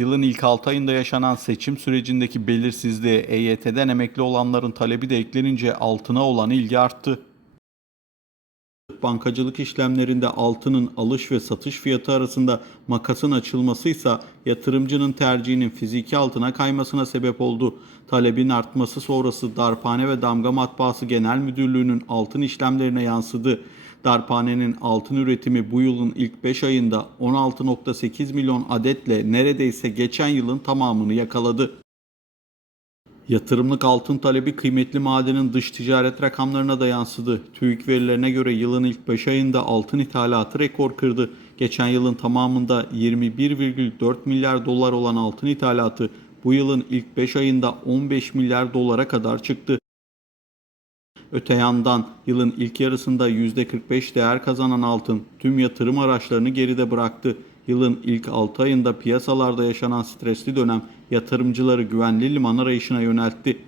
Yılın ilk 6 ayında yaşanan seçim sürecindeki belirsizliğe EYT'den emekli olanların talebi de eklenince altına olan ilgi arttı. Bankacılık işlemlerinde altının alış ve satış fiyatı arasında makasın açılmasıysa yatırımcının tercihinin fiziki altına kaymasına sebep oldu. Talebin artması sonrası Darphane ve Damga Matbaası Genel Müdürlüğü'nün altın işlemlerine yansıdı. Darphane'nin altın üretimi bu yılın ilk 5 ayında 16.8 milyon adetle neredeyse geçen yılın tamamını yakaladı. Yatırımlık altın talebi kıymetli madenin dış ticaret rakamlarına da yansıdı. TÜİK verilerine göre yılın ilk 5 ayında altın ithalatı rekor kırdı. Geçen yılın tamamında 21,4 milyar dolar olan altın ithalatı bu yılın ilk 5 ayında 15 milyar dolara kadar çıktı. Öte yandan yılın ilk yarısında %45 değer kazanan altın tüm yatırım araçlarını geride bıraktı. Yılın ilk 6 ayında piyasalarda yaşanan stresli dönem yatırımcıları güvenli liman arayışına yöneltti.